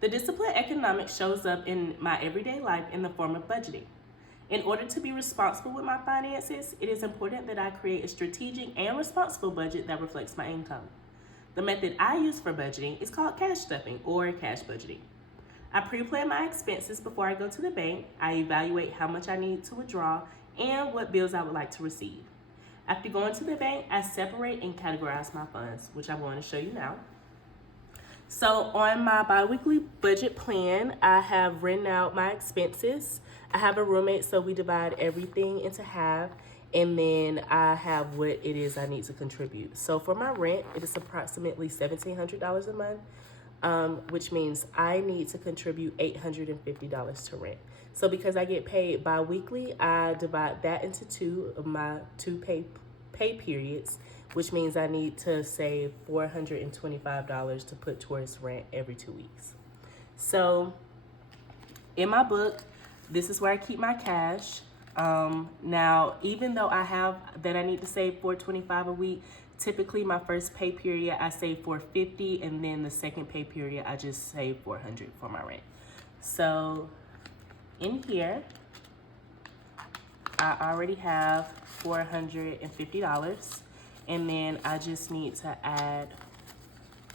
The discipline economics shows up in my everyday life in the form of budgeting. In order to be responsible with my finances, it is important that I create a strategic and responsible budget that reflects my income. The method I use for budgeting is called cash stuffing or cash budgeting. I pre-plan my expenses before I go to the bank. I evaluate how much I need to withdraw and what bills I would like to receive. After going to the bank, I separate and categorize my funds, which I'm going to show you now. So on my biweekly budget plan, I have written out my expenses. I have a roommate, so we divide everything into half, and then I have what it is I need to contribute. So for my rent, it is approximately $1,700 a month, which means I need to contribute $850 to rent. So because I get paid bi-weekly, I divide that into two of my two pay periods, which means I need to save $425 to put towards rent every 2 weeks. So in my book, this is where I keep my cash. Now, even though I have that I need to save $425 a week, typically my first pay period I save $450, and then the second pay period I just save $400 for my rent. So in here, I already have $450, and then I just need to add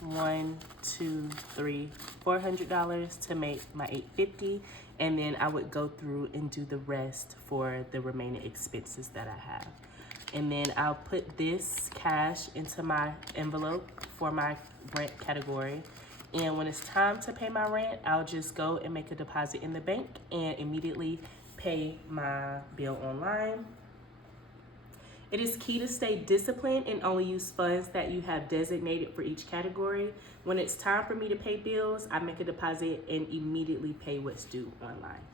$400 to make my $850, and then I would go through and do the rest for the remaining expenses that I have. And then I'll put this cash into my envelope for my rent category. And when it's time to pay my rent, I'll just go and make a deposit in the bank and immediately pay my bill online. It is key to stay disciplined and only use funds that you have designated for each category. When it's time for me to pay bills, I make a deposit and immediately pay what's due online.